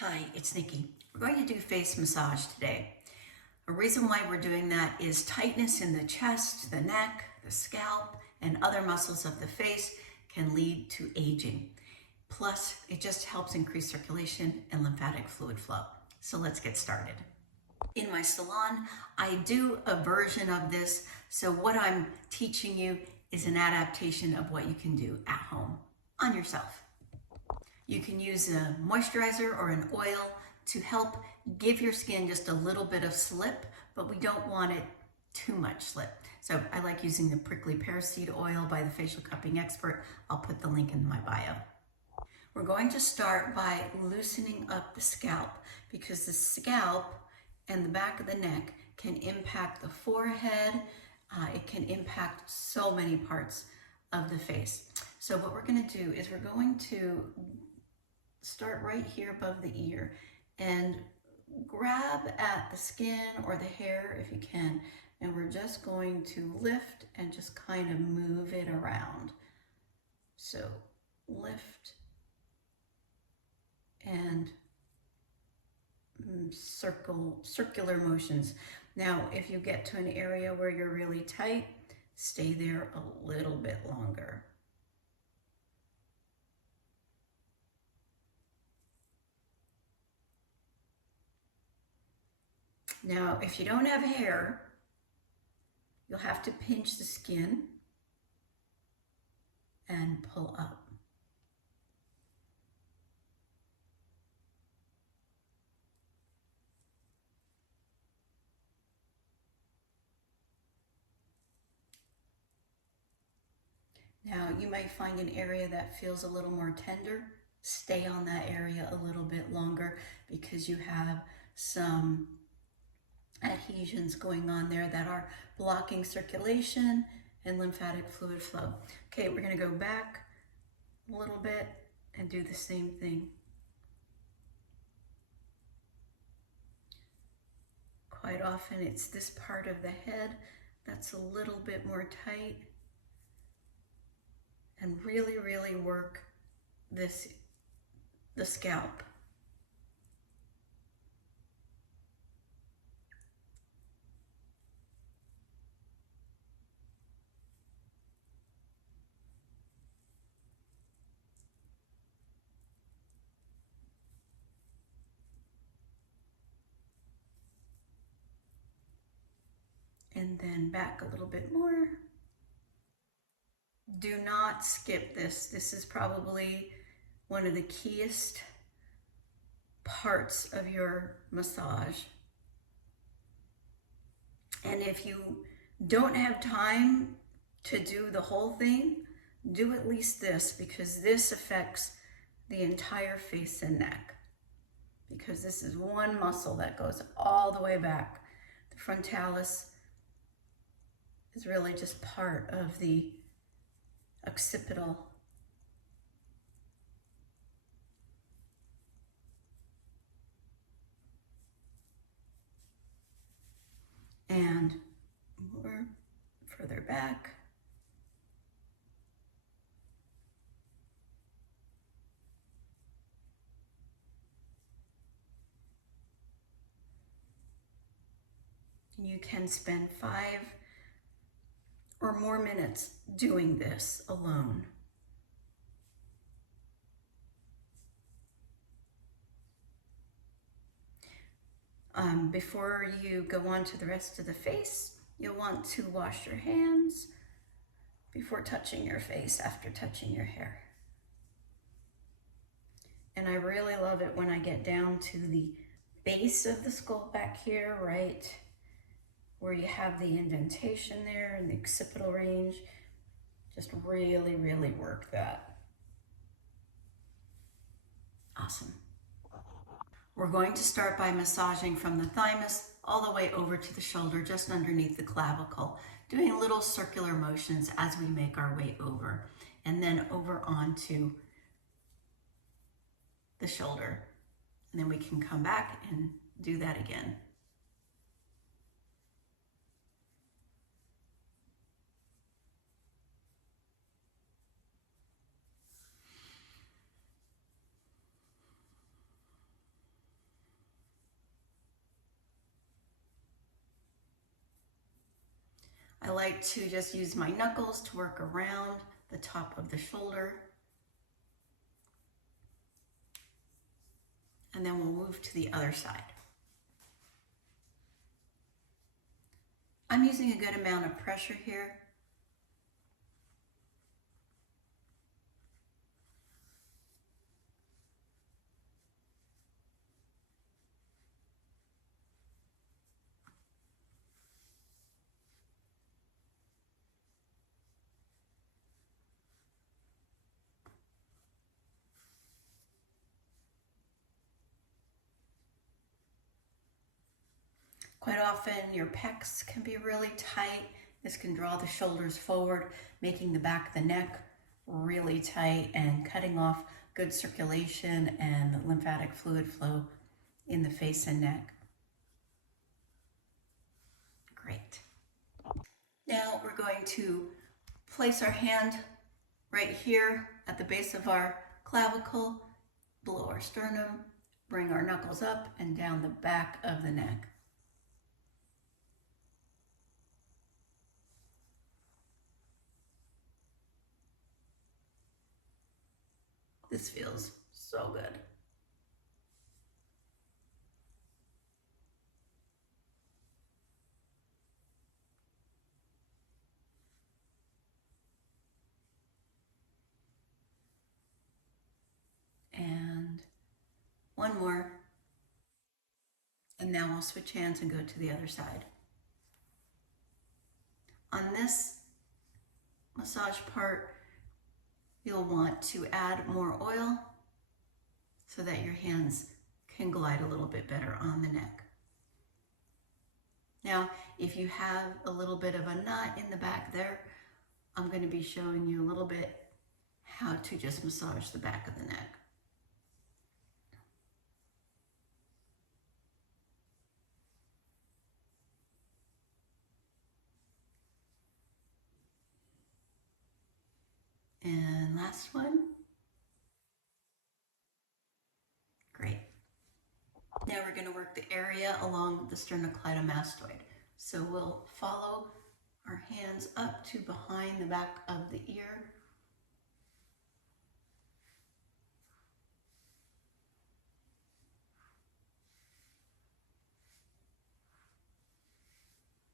Hi, it's Nikki. We're going to do face massage today. A reason why we're doing that is tightness in the chest, the neck, the scalp, and other muscles of the face can lead to aging. Plus, it just helps increase circulation and lymphatic fluid flow. So let's get started. In my salon, I do a version of this. So what I'm teaching you is an adaptation of what you can do at home on yourself. You can use a moisturizer or an oil to help give your skin just a little bit of slip, but we don't want it too much slip. So I like using the prickly pear seed oil by the Facial Cupping Expert. I'll put the link in my bio. We're going to start by loosening up the scalp because the scalp and the back of the neck can impact the forehead. It can impact so many parts of the face. So what we're going to do is we're going to start right here above the ear and grab at the skin or the hair if you can, and we're just going to lift and just kind of move it around. So lift and circular motions. Now if you get to an area where you're really tight, stay there a little bit longer. Now, if you don't have hair, you'll have to pinch the skin and pull up. Now, you might find an area that feels a little more tender. Stay on that area a little bit longer because you have some adhesions going on there that are blocking circulation and lymphatic fluid flow. Okay, we're going to go back a little bit and do the same thing. Quite often it's this part of the head that's a little bit more tight, and really work the scalp. And then back a little bit more. Do not skip this. This is probably one of the keyest parts of your massage. And if you don't have time to do the whole thing, do at least this, because this affects the entire face and neck. Because this is one muscle that goes all the way back. The frontalis is really just part of the occipital. And more further back. You can spend 5 or more minutes doing this alone. Before you go on to the rest of the face, you'll want to wash your hands before touching your face, after touching your hair. And I really love it when I get down to the base of the skull back here, right where you have the indentation there in the occipital range. Just really work that. Awesome. We're going to start by massaging from the thymus all the way over to the shoulder, just underneath the clavicle, doing little circular motions as we make our way over, and then over onto the shoulder. And then we can come back and do that again. I like to just use my knuckles to work around the top of the shoulder. And then we'll move to the other side. I'm using a good amount of pressure here. Quite often your pecs can be really tight. This can draw the shoulders forward, making the back of the neck really tight and cutting off good circulation and lymphatic fluid flow in the face and neck. Great. Now we're going to place our hand right here at the base of our clavicle, below our sternum, bring our knuckles up and down the back of the neck. This feels so good. And one more. And now we'll switch hands and go to the other side. On this massage part, you'll want to add more oil so that your hands can glide a little bit better on the neck. Now, if you have a little bit of a knot in the back there, I'm going to be showing you a little bit how to just massage the back of the neck. And last one. Great. Now we're going to work the area along the sternocleidomastoid. So we'll follow our hands up to behind the back of the ear.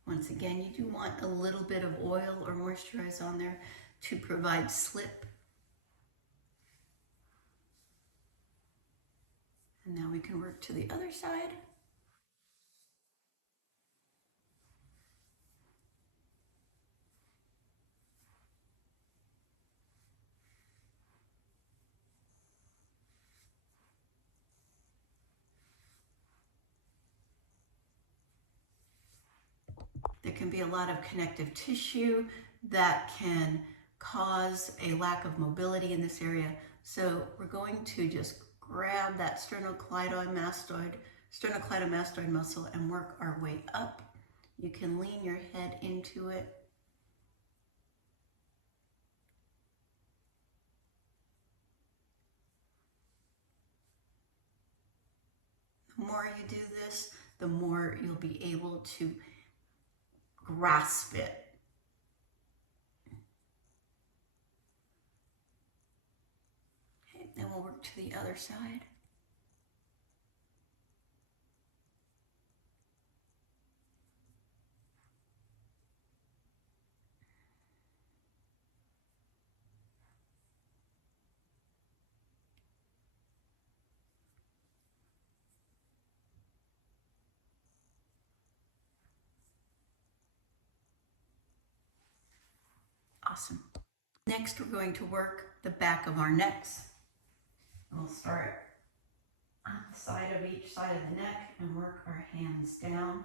Once again, you do want a little bit of oil or moisturize on there to provide slip. And now we can work to the other side. There can be a lot of connective tissue that can cause a lack of mobility in this area. So we're going to just grab that sternocleidomastoid muscle and work our way up. You can lean your head into it. The more you do this, the more you'll be able to grasp it. Okay, then we'll work to the other side. Awesome. Next, we're going to work the back of our necks. We'll start on the side of each side of the neck and work our hands down.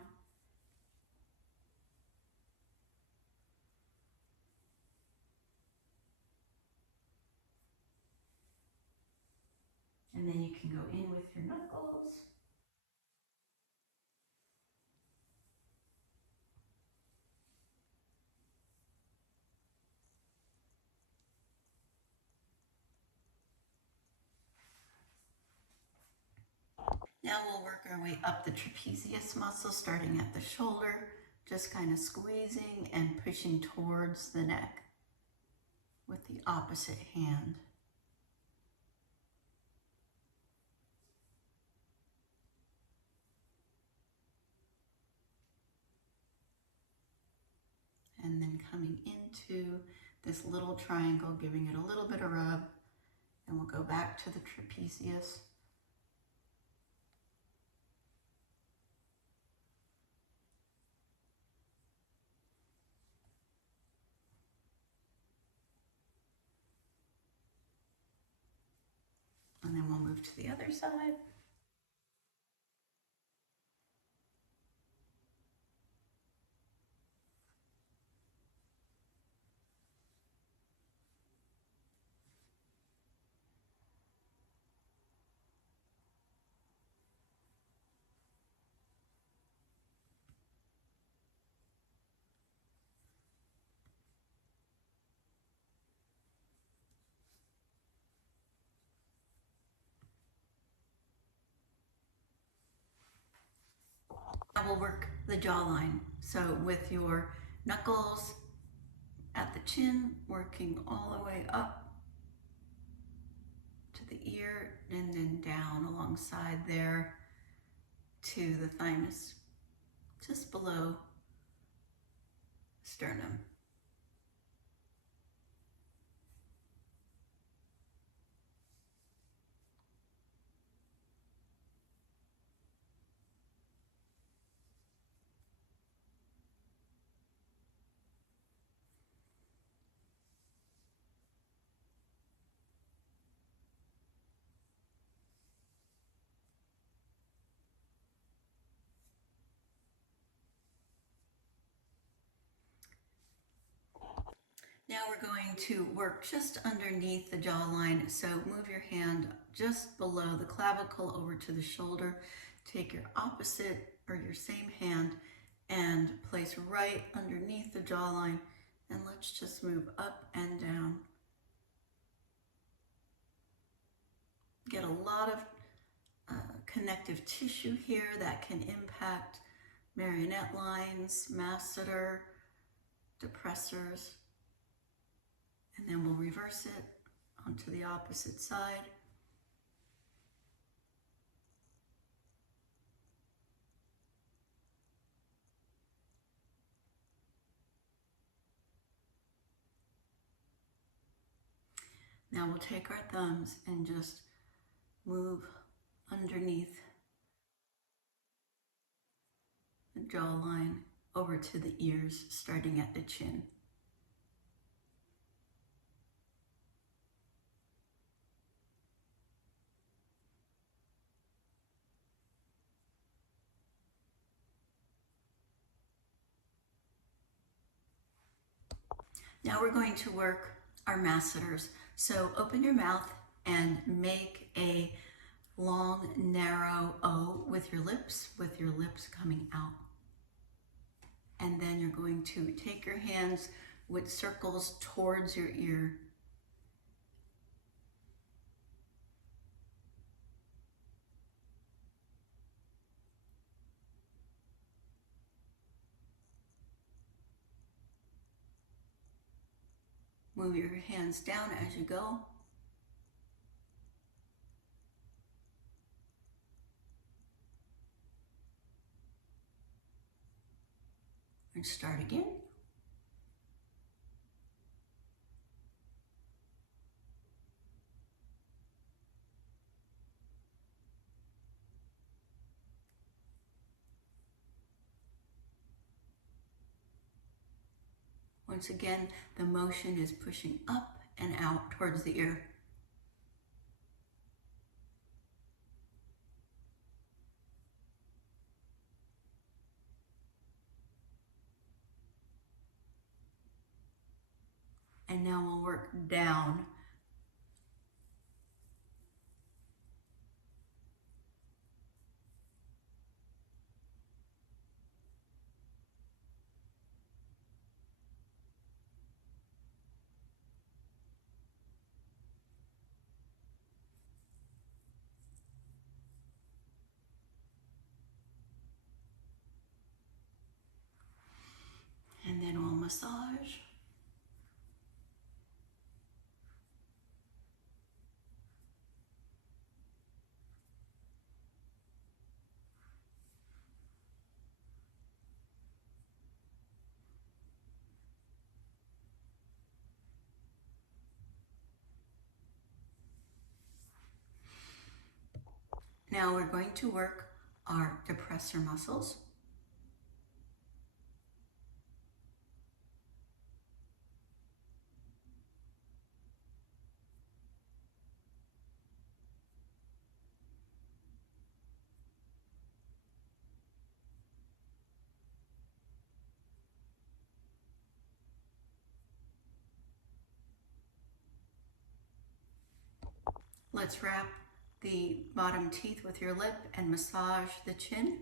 And then you can go in with your knuckles. Now we'll work our way up the trapezius muscle, starting at the shoulder, just kind of squeezing and pushing towards the neck with the opposite hand. And then coming into this little triangle, giving it a little bit of rub, and we'll go back to the trapezius. And then we'll move to the other side. Now we'll work the jawline. So with your knuckles at the chin, working all the way up to the ear and then down alongside there to the thymus, just below sternum. Now we're going to work just underneath the jawline. So move your hand just below the clavicle over to the shoulder. Take your opposite or your same hand and place right underneath the jawline. And let's just move up and down. Get a lot of connective tissue here that can impact marionette lines, masseter, depressors. And then we'll reverse it onto the opposite side. Now we'll take our thumbs and just move underneath the jawline over to the ears, starting at the chin. Now we're going to work our masseters. So open your mouth and make a long, narrow O with your lips coming out. And then you're going to take your hands with circles towards your ear. Move your hands down as you go. And start again. Once again, the motion is pushing up and out towards the ear. And now we'll work down. massage. Now we're going to work our depressor muscles. Let's wrap the bottom teeth with your lip and massage the chin.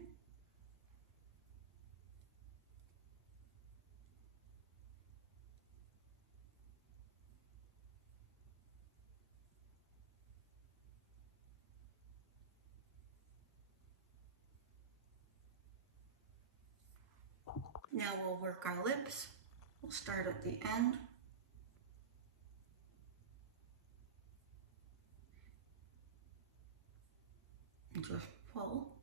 Now we'll work our lips. We'll start at the end. And just pull.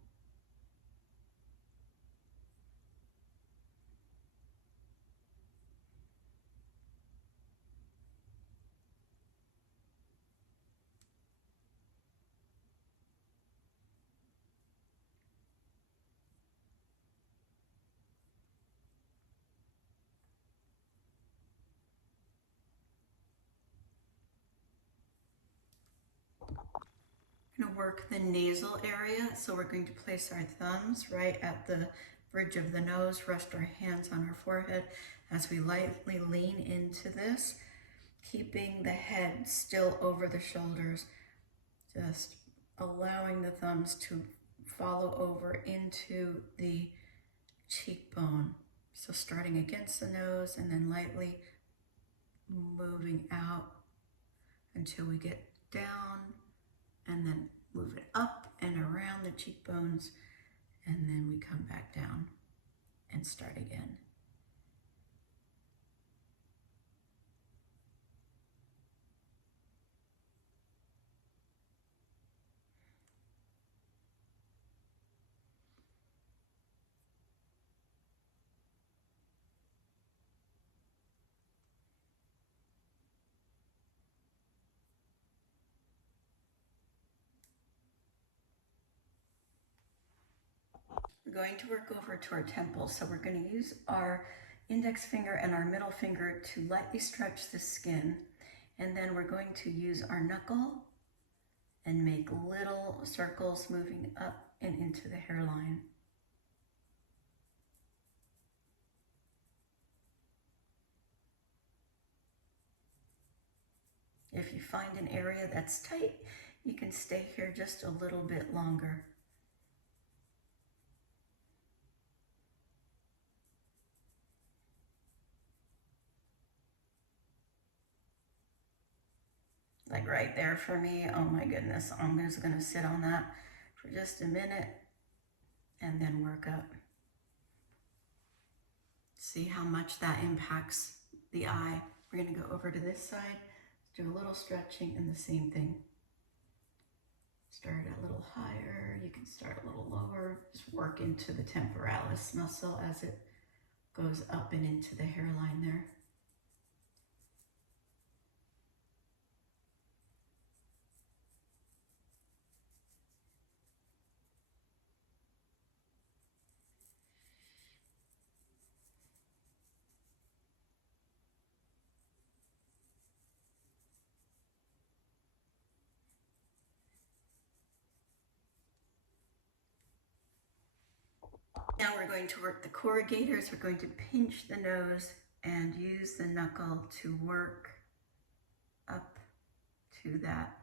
Going to work the nasal area, so we're going to place our thumbs right at the bridge of the nose, rest our hands on our forehead as we lightly lean into this, keeping the head still over the shoulders, just allowing the thumbs to follow over into the cheekbone. So starting against the nose and then lightly moving out until we get down, and then move it up and around the cheekbones, and then we come back down and start again. We're going to work over to our temples. So we're going to use our index finger and our middle finger to lightly stretch the skin. And then we're going to use our knuckle and make little circles moving up and into the hairline. If you find an area that's tight, you can stay here just a little bit longer. Like right there for me, oh my goodness, I'm just gonna sit on that for just a minute and then work up. See how much that impacts the eye. We're gonna go over to this side, do a little stretching and the same thing. Start a little higher, you can start a little lower, just work into the temporalis muscle as it goes up and into the hairline there. Now we're going to work the corrugators. We're going to pinch the nose and use the knuckle to work up to that.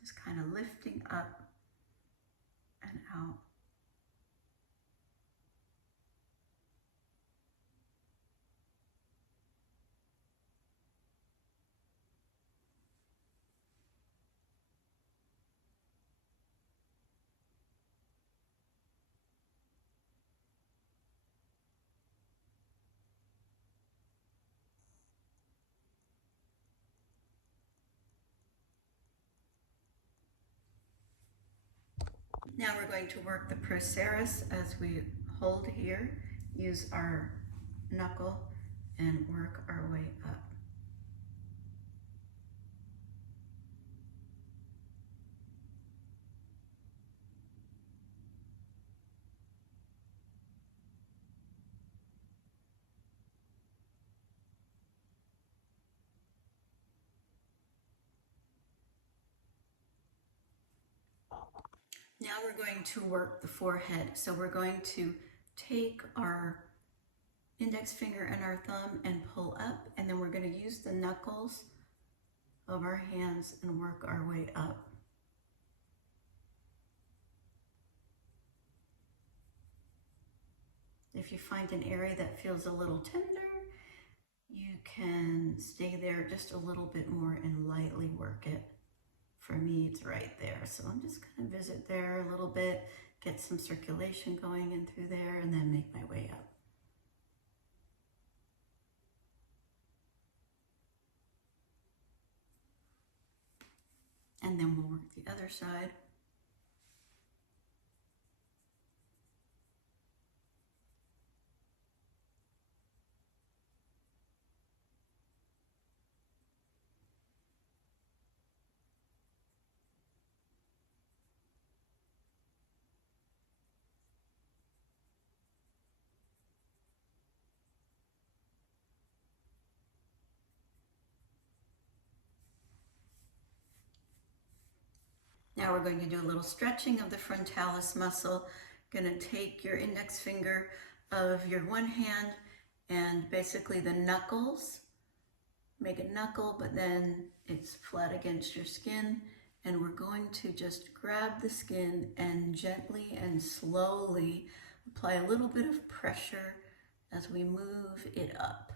Just kind of lifting up and out. Now we're going to work the procerus as we hold here, use our knuckle and work our way up. Now we're going to work the forehead. So we're going to take our index finger and our thumb and pull up, and then we're going to use the knuckles of our hands and work our way up. If you find an area that feels a little tender, you can stay there just a little bit more and lightly work it. For me, it's right there. So I'm just going to visit there a little bit, get some circulation going in through there, and then make my way up. And then we'll work the other side. Now we're going to do a little stretching of the frontalis muscle. Going to take your index finger of your one hand and basically the knuckles, make a knuckle, but then it's flat against your skin. And we're going to just grab the skin and gently and slowly apply a little bit of pressure as we move it up.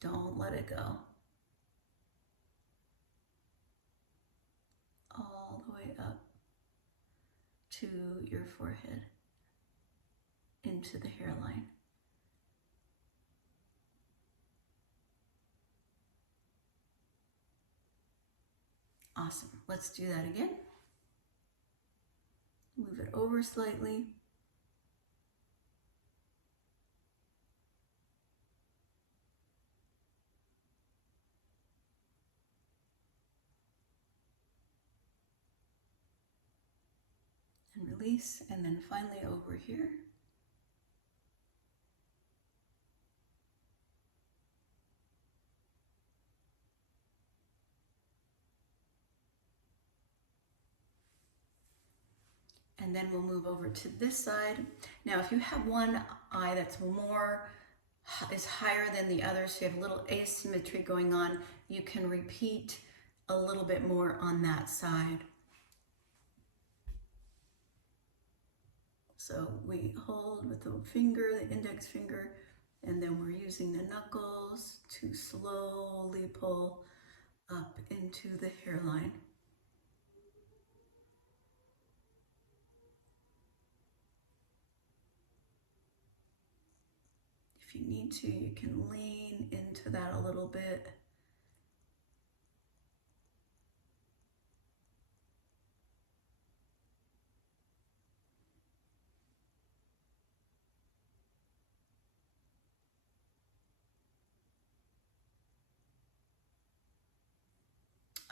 Don't let it go. All the way up to your forehead, into the hairline. Awesome. Let's do that again. Move it over slightly. And release, and then finally over here. And then we'll move over to this side. Now, if you have one eye that's is higher than the other, so you have a little asymmetry going on, you can repeat a little bit more on that side. So we hold with the finger, the index finger, and then we're using the knuckles to slowly pull up into the hairline. If you need to, you can lean into that a little bit.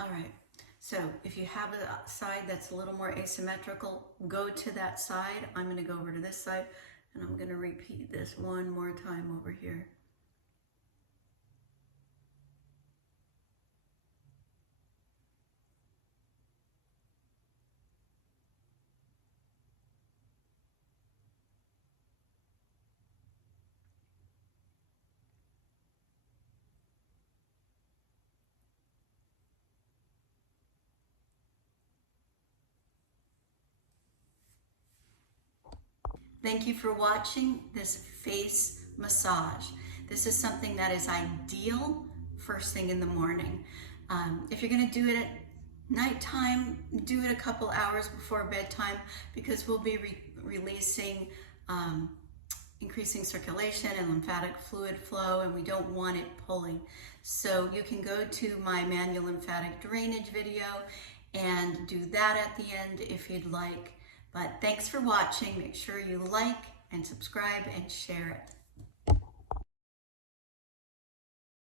All right, so if you have a side that's a little more asymmetrical, go to that side. I'm going to go over to this side, and I'm going to repeat this one more time over here. Thank you for watching this face massage. This is something that is ideal first thing in the morning. If you're going to do it at nighttime, do it a couple hours before bedtime, because we'll be releasing increasing circulation and lymphatic fluid flow, and we don't want it pulling. So you can go to my manual lymphatic drainage video and do that at the end if you'd like. But thanks for watching. Make sure you like and subscribe and share it.